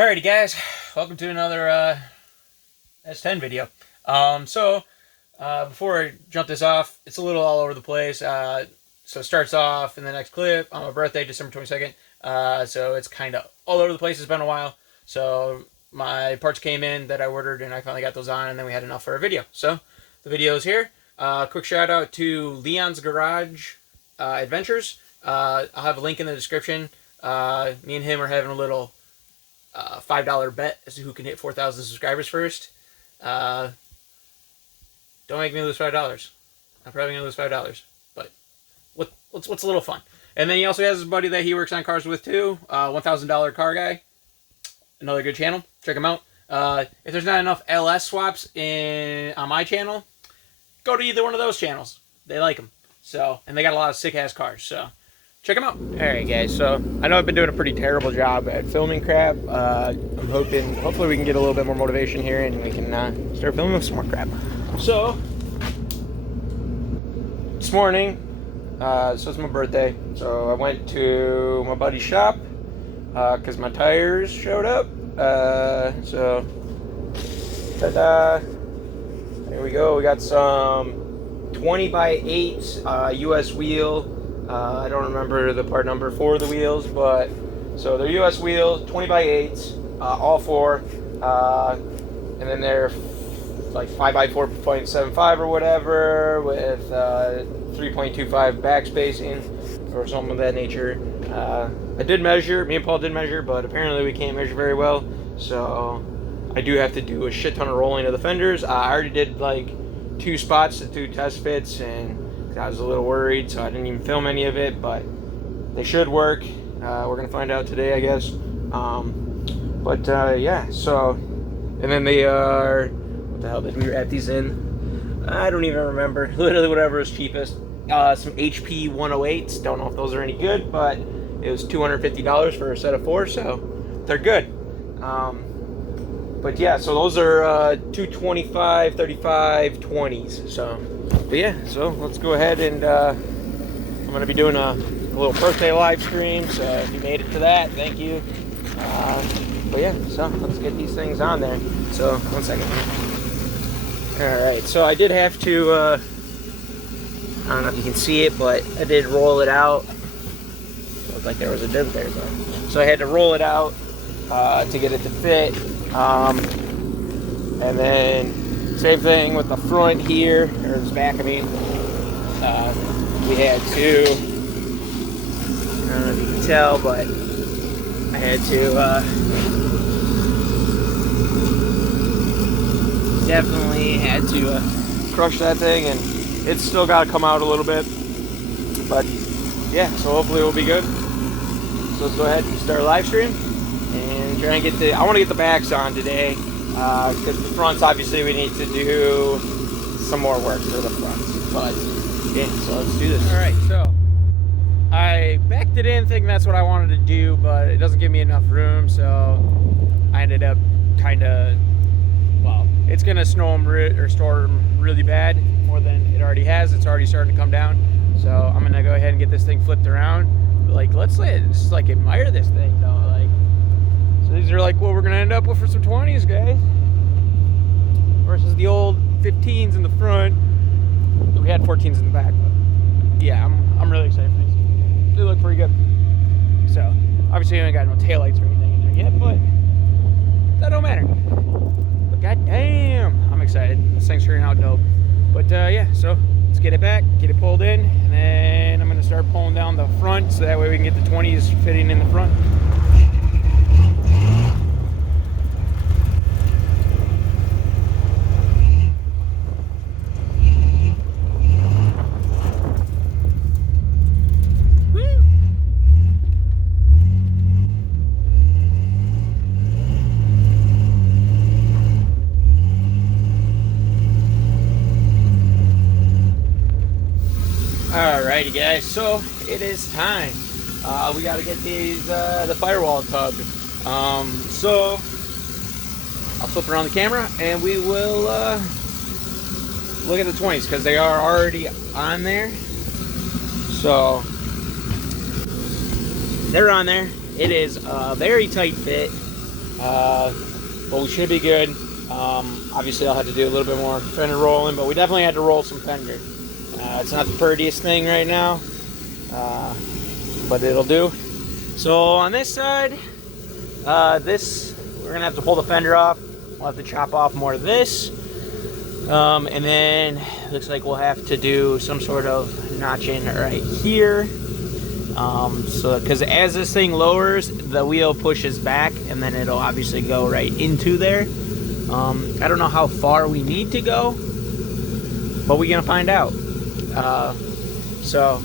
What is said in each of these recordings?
Alrighty guys, welcome to another S10 video. Before I jump this off, it's a little all over the place. So it starts off in the next clip on my birthday, December 22nd. So it's kind of all over the place. It's been a while. So my parts came in that I ordered and I finally got those on, and then we had enough for a video. So the video is here. Quick shout out to LeonsGarageAdventures. I'll have a link in the description. Me and him are having a little $5 bet as to who can hit 4,000 subscribers first. Don't make me lose $5. I'm probably gonna lose $5, but what's a little fun. And then he also has his buddy that he works on cars with too, $1,000Carguy. Another good channel. Check him out. If there's not enough LS swaps on my channel, go to either one of those channels. They like them. So, and they got a lot of sick ass cars. So. Check them out. Alright guys, so I know I've been doing a pretty terrible job at filming crap. I'm hopefully we can get a little bit more motivation here and we can start filming with some more crap. So, this morning, so it's my birthday, so I went to my buddy's shop because my tires showed up. So, ta-da! There we go, we got some 20x8 US wheel. I don't remember the part number for the wheels, but so they're US wheels, 20x8s, all four, and then they're like 5x4.75 or whatever with 3.25 back spacing or something of that nature. I did measure, me and Paul did measure, but apparently we can't measure very well, so I do have to do a shit ton of rolling of the fenders. I already did like 2 spots to 2 test fits, and I was a little worried, so I didn't even film any of it, but they should work. We're gonna find out today, I guess. Yeah, so, and then they are, what the hell did we wrap these in? I don't even remember. Literally whatever is cheapest. Some HP 108s. Don't know if those are any good, but it was $250 for a set of 4, so they're good. But yeah, so those are 225, 35, 20s. So. But yeah, so let's go ahead and I'm going to be doing a little birthday live stream, so if you made it to that, thank you. But yeah, so let's get these things on there. So, one second. Alright, so I did have to, I don't know if you can see it, but I did roll it out. Looked like there was a dent there, but so I had to roll it out to get it to fit. And then same thing with the front here, or this back, I mean. We had to, I don't know if you can tell, but I had to definitely had to crush that thing, and it's still got to come out a little bit. But yeah, so hopefully it will be good. So let's go ahead and start a live stream and try and get I want to get the backs on today. Because the fronts, obviously, we need to do some more work for the fronts. But, yeah, so let's do this. Alright, so I backed it in thinking that's what I wanted to do, but it doesn't give me enough room, so I ended up kind of, well, it's going to storm really bad, more than it already has. It's already starting to come down. So I'm going to go ahead and get this thing flipped around. But, like, let's just, like, admire this thing, though. Like, so these are like what we're gonna end up with for some 20s, guys. Versus the old 15s in the front. We had 14s in the back, but yeah, I'm really excited for these. They look pretty good. So obviously I ain't got no taillights or anything in there yet, but that don't matter. But goddamn, I'm excited. This thing's turning out dope. But yeah, so let's get it back, get it pulled in, and then I'm gonna start pulling down the front so that way we can get the 20s fitting in the front. Alrighty guys, so it is time. We gotta get these the firewall tugged. So I'll flip around the camera and we will look at the 20s because they are already on there. So they're on there. It is a very tight fit. but we should be good. Obviously I'll have to do a little bit more fender rolling, but we definitely had to roll some fender. It's not the prettiest thing right now, but it'll do. So on this side, we're gonna have to pull the fender off. We'll have to chop off more of this, and then looks like we'll have to do some sort of notching right here. So because as this thing lowers, the wheel pushes back, and then it'll obviously go right into there. I don't know how far we need to go, but we're gonna find out. So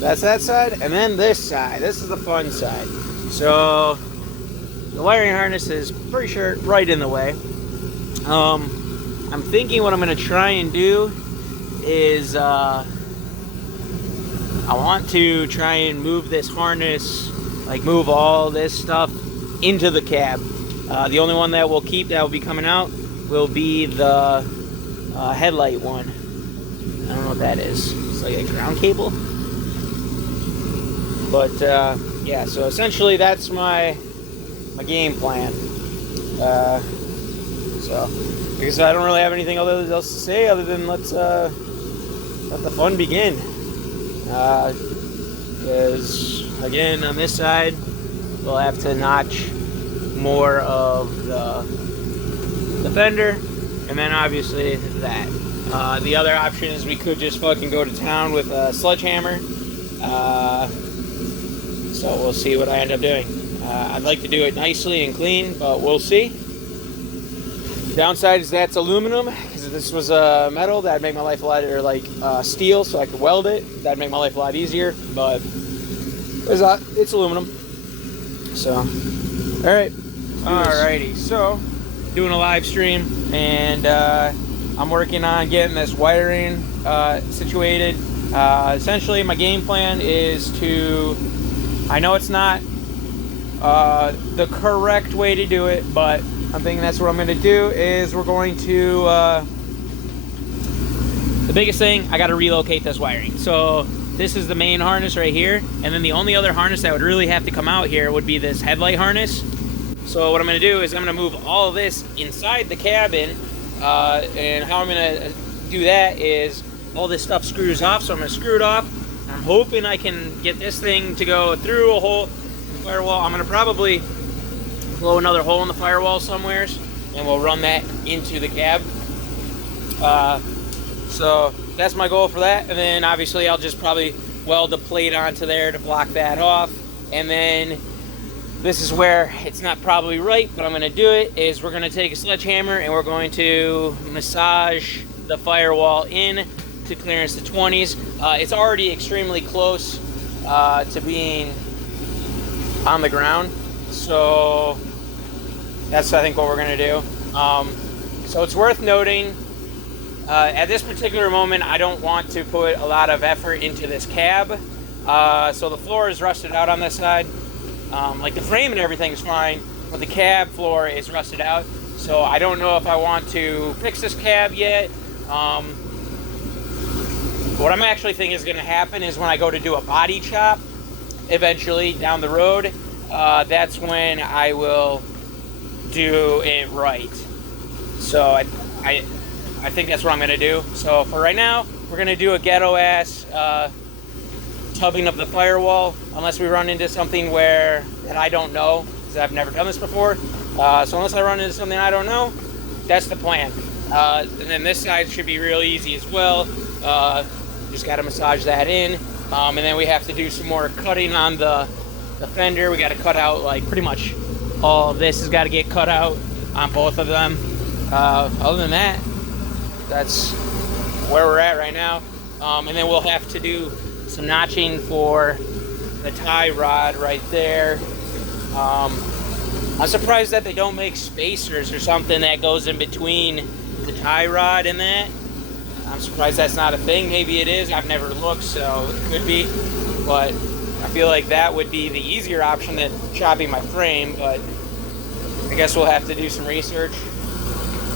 that's that side, and then this side. This is the fun side. So the wiring harness is pretty sure right in the way. I'm thinking what I'm gonna try and do is I want to try and move this harness, like move all this stuff into the cab. The only one that we'll keep that will be coming out will be the headlight one. I don't know what that is. It's like a ground cable. But yeah, so essentially that's my game plan. So like I said, I don't really have anything else to say other than let the fun begin. Because again, on this side, we'll have to notch more of the fender, and then obviously that. The other option is we could just fucking go to town with a sledgehammer. So we'll see what I end up doing. I'd like to do it nicely and clean, but we'll see. The downside is that's aluminum, because if this was metal, that'd make my life a lot, or like steel, so I could weld it. That'd make my life a lot easier, but it's aluminum. So, alright. Alrighty, so doing a live stream, and I'm working on getting this wiring situated. Essentially, my game plan is to, I know it's not the correct way to do it, but I'm thinking that's what I'm going to do. Is we're going to, the biggest thing, I got to relocate this wiring. So this is the main harness right here, and then the only other harness that would really have to come out here would be this headlight harness. So what I'm going to do is I'm going to move all of this inside the cabin, and how I'm going to do that is all this stuff screws off, so I'm going to screw it off. I'm hoping I can get this thing to go through a hole in the firewall. I'm going to probably blow another hole in the firewall somewheres, and we'll run that into the cab. So that's my goal for that, and then obviously I'll just probably weld a plate onto there to block that off. And then this is where it's not probably right, but I'm going to do it, is we're going to take a sledgehammer and we're going to massage the firewall in to clearance the 20s. It's already extremely close to being on the ground, so that's I think what we're going to do. So it's worth noting, at this particular moment I don't want to put a lot of effort into this cab. So the floor is rusted out on this side. Like the frame and everything is fine, but the cab floor is rusted out. So I don't know if I want to fix this cab yet. What I'm actually thinking is going to happen is when I go to do a body chop eventually down the road, that's when I will do it right. So I think that's what I'm going to do. So for right now, we're going to do a ghetto ass tubbing of the firewall, unless we run into something that I don't know, because I've never done this before. So unless I run into something I don't know, that's the plan. And then this side should be real easy as well. Just got to massage that in, and then we have to do some more cutting on the fender. We got to cut out like pretty much all of this has got to get cut out on both of them. Other than that, that's where we're at right now. And then we'll have to do some notching for the tie rod right there. I'm surprised that they don't make spacers or something that goes in between the tie rod and that. I'm surprised that's not a thing. Maybe it is. I've never looked, so it could be. But I feel like that would be the easier option than chopping my frame. But I guess we'll have to do some research,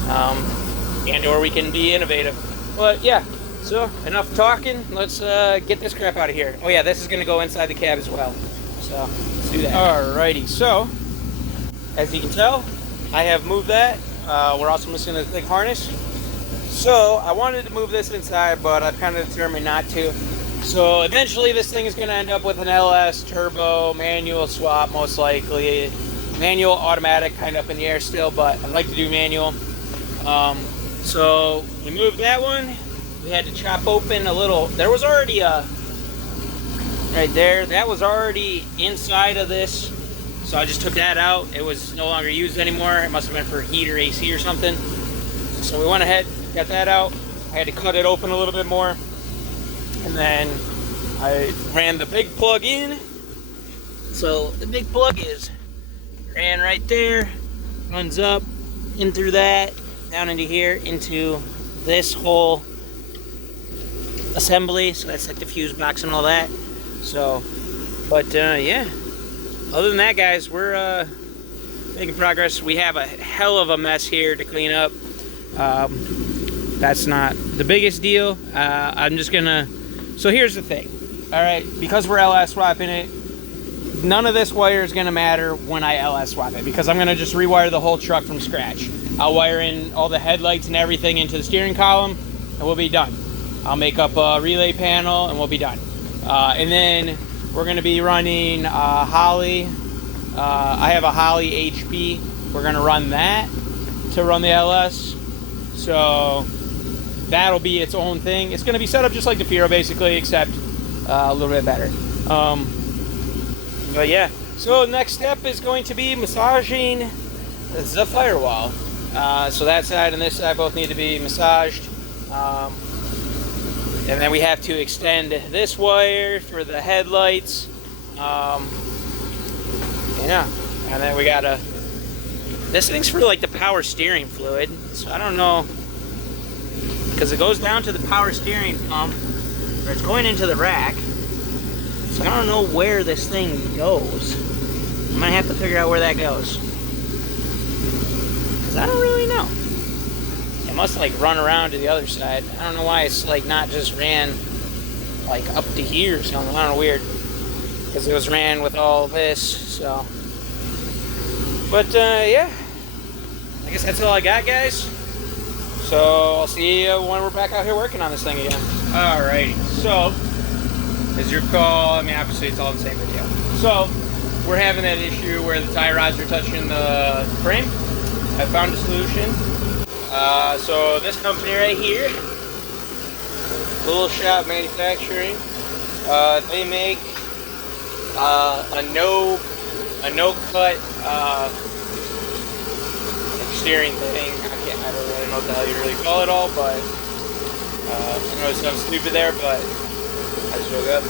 and or we can be innovative. But yeah, so enough talking. Let's get this crap out of here. Oh yeah, this is going to go inside the cab as well. So let's do that. Alrighty, so as you can tell, I have moved that. We're also missing a big harness. So I wanted to move this inside, but I've kind of determined not to. So eventually this thing is going to end up with an LS turbo manual swap, most likely. Manual, automatic, kind of up in the air still, but I'd like to do manual. So we moved that one. We had to chop open a little. There was already a, right there, that was already inside of this. So I just took that out. It was no longer used anymore. It must have been for heat or AC or something. So we went ahead, got that out. I had to cut it open a little bit more. And then I ran the big plug in. So the big plug ran right there, runs up, in through that, down into here, into this whole assembly. So that's like the fuse box and all that. So, but yeah. Other than that, guys, we're making progress. We have a hell of a mess here to clean up. That's not the biggest deal. I'm just gonna, so here's the thing. All right, because we're LS swapping it, none of this wire is gonna matter when I LS swap it, because I'm gonna just rewire the whole truck from scratch. I'll wire in all the headlights and everything into the steering column, and we'll be done. I'll make up a relay panel, and we'll be done. And then we're gonna be running Holley. I have a Holley HP. We're gonna run that to run the LS. So that'll be its own thing. It's gonna be set up just like the Firo basically, except a little bit better. But yeah, so next step is going to be massaging the firewall. So that side and this side both need to be massaged. And then we have to extend this wire for the headlights. Yeah, and then we gotta, this thing's for like the power steering fluid. So I don't know, because it goes down to the power steering pump, or it's going into the rack. So I don't know where this thing goes. I might have to figure out where that goes, because I don't really know. It must like run around to the other side. I don't know why it's like not just ran like up to here or something. I don't know, weird. Because it was ran with all this, so. But yeah, I guess that's all I got, guys. So I'll see you when we're back out here working on this thing again. Alrighty, so as you recall, I mean obviously it's all the same video. So we're having that issue where the tie rods are touching the frame. I found a solution. So this company right here, Little Shop Manufacturing, they make a no cut steering thing. I don't really know what the hell you really call it all, but I know it sounds stupid there, but I just woke up.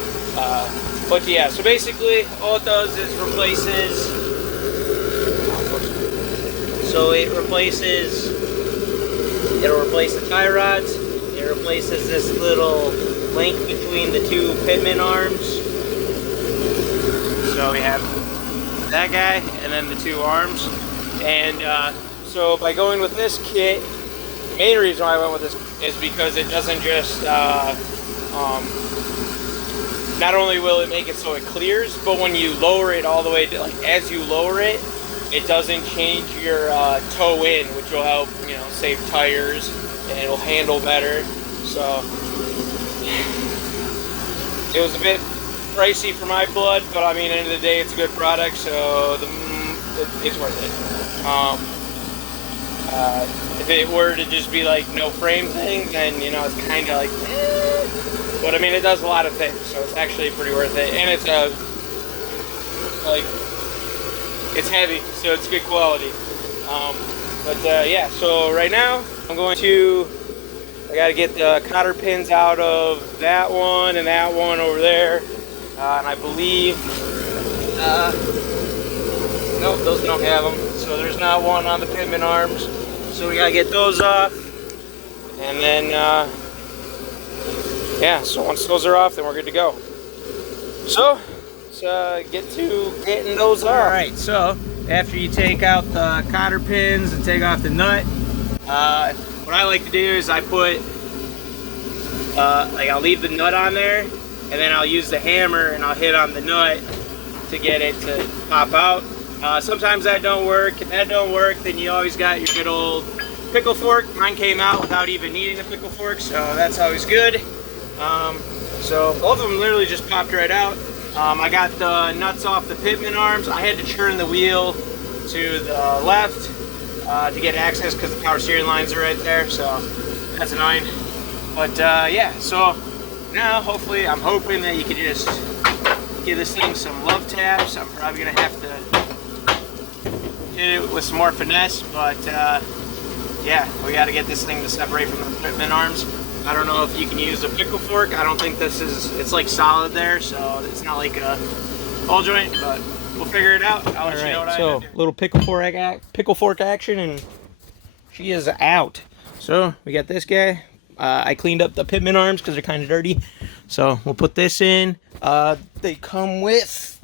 But yeah, so basically all it does is replaces. So it'll replace the tie rods. It replaces this little link between the two pitman arms. So we have that guy and then the two arms. And so by going with this kit, the main reason why I went with this is because it doesn't just, not only will it make it so it clears, but when you lower it all the way, like as you lower it, it doesn't change your toe in, which will help, you know, save tires, and it'll handle better. So it was a bit pricey for my blood, but I mean, at the end of the day, it's a good product, so it's worth it. If it were to just be like no frame thing, then you know it's kind of like, but I mean, it does a lot of things, so it's actually pretty worth it, and it's like. It's heavy, so it's good quality. Yeah, so right now I'm going to, I gotta get the cotter pins out of that one and that one over there. And I believe, nope, those don't have them. So there's not one on the pitman arms. So we gotta get those off. And then, yeah, so once those are off, then we're good to go. So, get to getting those off. Alright, so after you take out the cotter pins and take off the nut, what I like to do is I put, like I'll leave the nut on there, and then I'll use the hammer and I'll hit on the nut to get it to pop out. Sometimes that don't work. If that don't work, then you always got your good old pickle fork. Mine came out without even needing a pickle fork, so that's always good. So both of them literally just popped right out. I got the nuts off the pitman arms. I had to turn the wheel to the left to get access because the power steering lines are right there, so that's annoying. But yeah, so now hopefully I'm hoping that you can just give this thing some love taps. I'm probably gonna have to hit it with some more finesse, but yeah, we got to get this thing to separate from the pitman arms. I don't know if you can use a pickle fork. I don't think this is, it's like solid there, so it's not like a ball joint, but we'll figure it out. I'll let you know what I do. So little pickle fork action, and she is out. So we got this guy. I cleaned up the pitman arms because they're kind of dirty. So we'll put this in. They come with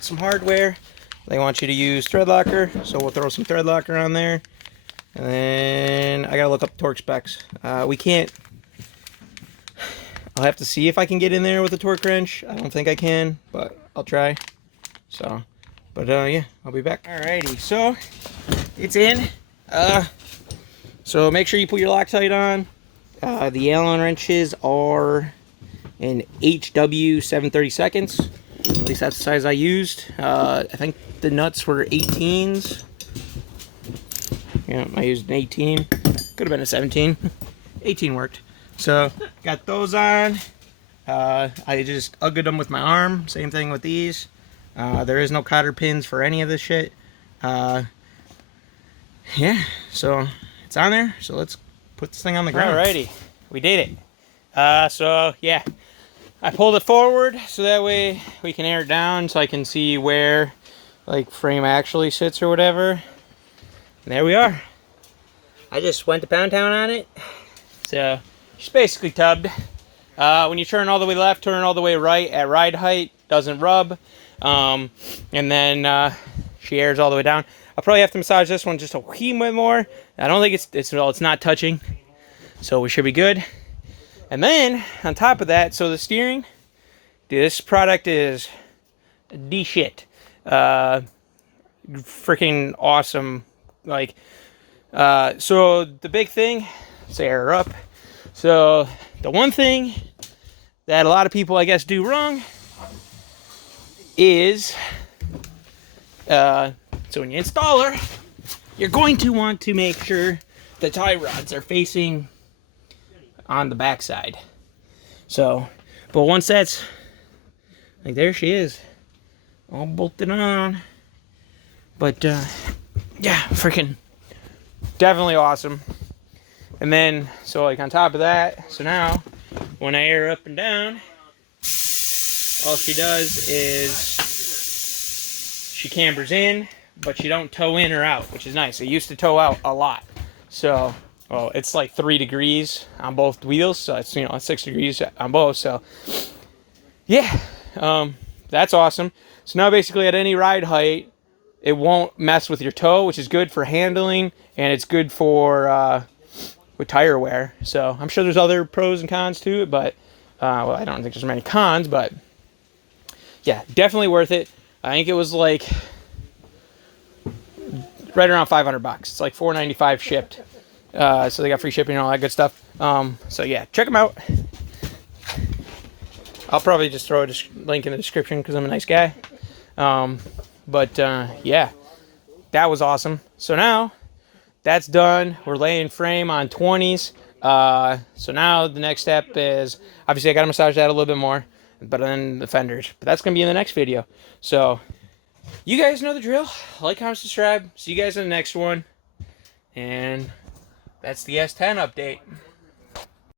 some hardware. They want you to use thread locker, so we'll throw some thread locker on there. And then I gotta look up torque specs. We can't. I'll have to see if I can get in there with a torque wrench. I don't think I can, but I'll try. So, but yeah, I'll be back. Alrighty, so it's in. So make sure you put your Loctite on. The Allen wrenches are an HW 7/32. At least that's the size I used. I think the nuts were 18s. Yeah, I used an 18. Could have been a 17. 18 worked. So, got those on. I just ugged them with my arm. Same thing with these. There is no cotter pins for any of this shit. Yeah, so it's on there. So let's put this thing on the ground. Alrighty, we did it. So yeah, I pulled it forward so that way we can air it down so I can see where like frame actually sits or whatever. And there we are. I just went to Pound Town on it. So she's basically tubbed. When you turn all the way left, turn all the way right at ride height, doesn't rub. And then she airs all the way down. I'll probably have to massage this one just a wee bit more. I don't think it's not touching, so we should be good. And then on top of that, so the steering, dude, this product is the shit. Freaking awesome. Like, so the big thing, let's air her up. So the one thing that a lot of people, I guess, do wrong is, so when you install her, you're going to want to make sure the tie rods are facing on the back side. So, but once that's, like, there she is, all bolted on. But, yeah, freaking definitely awesome. And then, so like on top of that, so now when I air up and down, all she does is she cambers in, but she don't toe in or out, which is nice. It used to toe out a lot. So, well, it's like 3 degrees on both wheels, so it's, you know, 6 degrees on both. So, yeah, that's awesome. So now basically at any ride height, it won't mess with your toe, which is good for handling, and it's good for with tire wear. So I'm sure there's other pros and cons to it, but well, I don't think there's many cons, but yeah, definitely worth it. I think it was like right around $500. It's like $4.95 shipped. So they got free shipping and all that good stuff. So yeah, check them out. I'll probably just throw a link in the description because I'm a nice guy. But yeah, that was awesome. So now that's done. We're laying frame on 20s. So now the next step is, obviously I got to massage that a little bit more, but then the fenders. But that's going to be in the next video. So you guys know the drill. Like, comment, subscribe. See you guys in the next one. And that's the S10 update.